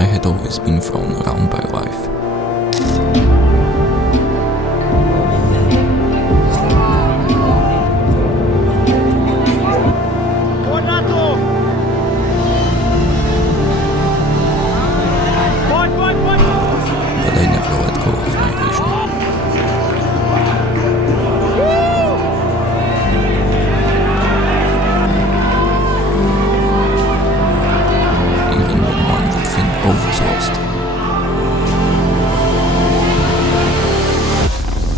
I had always been thrown around by life. But I never let go of my vision. Even when one would think all was lost,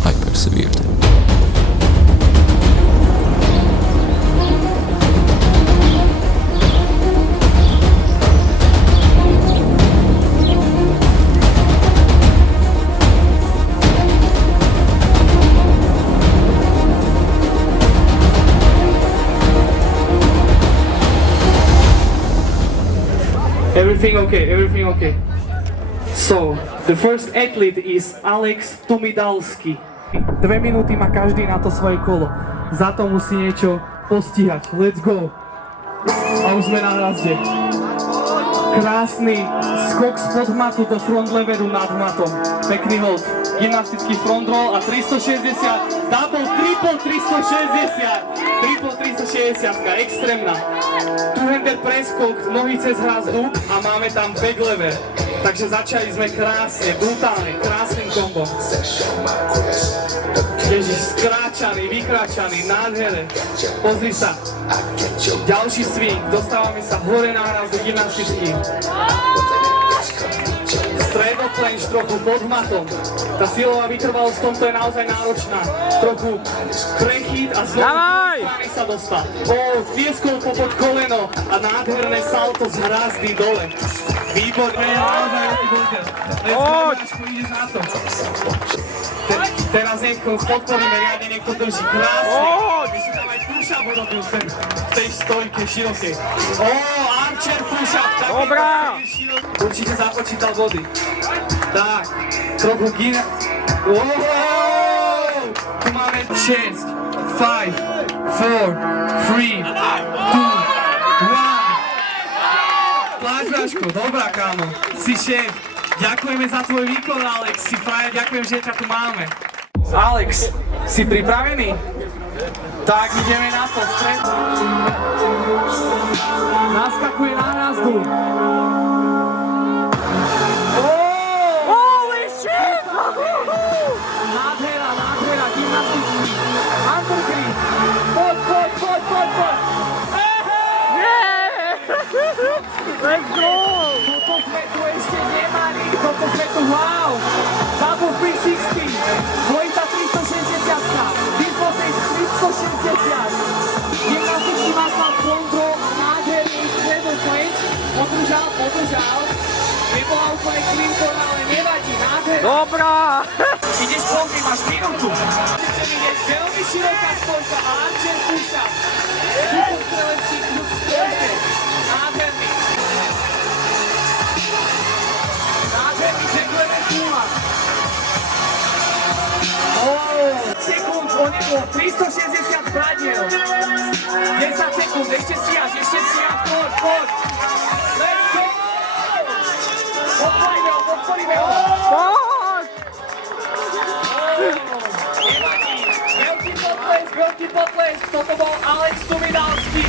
I persevered. Everything okay. So, the first athlete is Alex Tomidalski. 2 minúty má každý na to svoje kolo. Za to musí niečo postihať. Let's go. A už sme na hrazde. Krásny skok spod hmatu do front leveru nad hmatom. Pekný hold. Gymnastický front roll a 360. Double, triple 360. Triple 360, extrémna. Two-hander preskok, nohy cez hrazdu a máme tam back lever. Takže začali sme krásne, brutálne, krásnym kombom. Ježiš, skráčaný, vykráčaný, nádhere. Pozri sa. Ďalší swing, dostávame sa hore na hrazdu gymnastický. Stredoplenč trochu pod hmatom. Tá silová vytrvalosť v tomto je naozaj náročná. Trochu prechyt a znovu sa dostal. Vieskol popod koleno a nádherné salto z hrazdy dole. Výborné, naozaj výborné. Ideš na to. Teraz niekto podporíme, riadne niekto drží. Krásne. My si tam aj push-up urobil v tej stojke širokej. Archer push-up. Dobrá. Určite započítal body. Tak, trochu gina. Tu máme 6, 5, 4, 3, 2, 1. Pláč, Braško, dobrá, kámo. Si šéf. Ďakujeme za tvoj výkon, Alex. Si frajer, ďakujem, že ťa tu máme. Alex, si pripravený? Tak, ideme na to, stred. Naskakuje na hrazdu. Holy shit! Nádhera, gymnastický. Undergreen. Poď. Let's go! Toto sme tu ešte nemali, toto sme tu, wow! Double 360, dvojita 360, dislotate 360, gymnastický masal front roll a nádherný treble clench, podržal, nebola úplne clean corner, ale nevadí, nádherný. Dobrá! Ideš pozri, máš minútu. Je veľmi široká stojka a archer push-up. Super strelecký kľúč v stojke. Nádherný. Nádherný Jack Puma. Sekúnd o nebo 360 bradiel. 10 sekúnd, ešte stíhaš, poď. Let's go! Podporíme ho. Poď! Nevadí. Veľký potlesk. Toto bol Alex Tomidalski.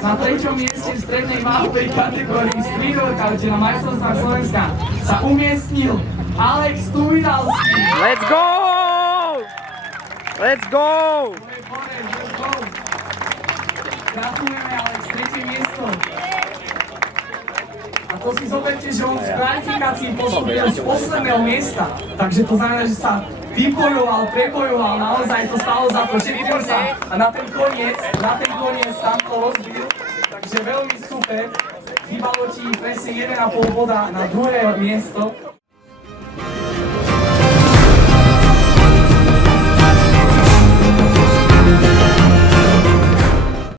Na 3. mieste v strednej váhovej kategórii street workoute na majstrovstvách Slovenska sa umiestnil Alex Tomidalski. Let's go! Let's go! Gratulujeme, Alex, 3. miesto. A to si zoberte, že on v kvalifikácii postupil z posledného miesta. Takže to znamená, že sa prebojoval, naozaj to stalo za to, že vypor sa a na ten koniec tam to rozbil. Takže veľmi super. Chýbalo ti presne 1,5 boda na 2. miesto.